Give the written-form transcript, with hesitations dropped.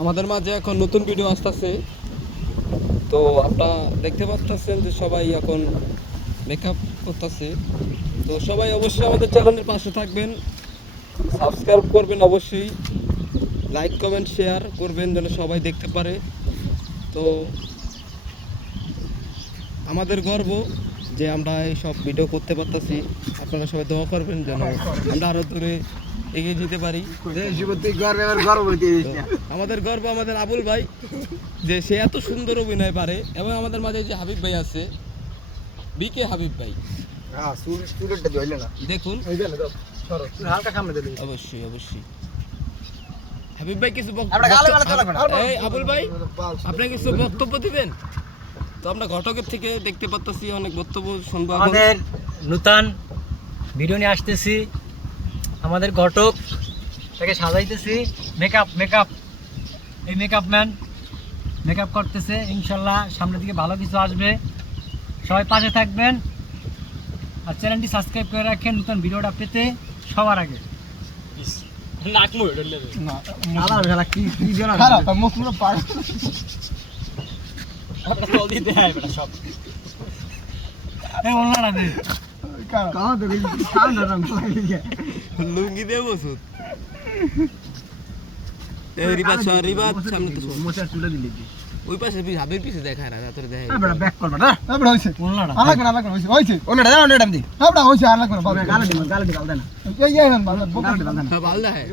আমাদের মাঝে এখন নতুন ভিডিও আসতেছে। তো আপনারা দেখতে পাচ্ছেন যে সবাই এখন মেকআপ করতেছে। তো সবাই অবশ্যই আমাদের চ্যানেলের পাশে থাকবেন, সাবস্ক্রাইব করবেন, অবশ্যই লাইক কমেন্ট শেয়ার করবেন যেন সবাই দেখতে পারে। তো আমাদের গর্ব যে আমরা এই সব ভিডিও করতে পারতেছি। আপনারা সবাই দোয়া করবেন যেন আমরা আরও দূরে এগিয়ে যেতে পারি। আমাদের গর্ব আমাদের আবুল ভাই, যে সে এত সুন্দর অভিনয় পারে। এবং আমাদের মাঝে যে হাবিব ভাই আছে, বিকে হাবিব ভাই, দেখুন অবশ্যই অবশ্যই হাবিব ভাই কিছু আবুল ভাই আপনি কিছু বক্তব্য দিবেন। তো আমরা ঘটকের থেকে দেখতে পাচ্ছি অনেক বক্তব্য শুনবো। আমাদের নতুন ভিডিও নিয়ে আসতেছি, আমাদের ঘটক তাকে সাজাইতেছি। মেকআপ এই মেকআপ ম্যান মেকআপ করতেছে। ইনশাল্লাহ সামনের দিকে ভালো কিছু আসবে, সবাই পাশে থাকবেন আর চ্যানেলটি সাবস্ক্রাইব করে রাখেন নতুন ভিডিওটা পেতে সবার আগে। লুঙ্গি দেবো ওই পাশে হাবির পিছে দেখায় না, তোর দেখায় ভালো দেখায়।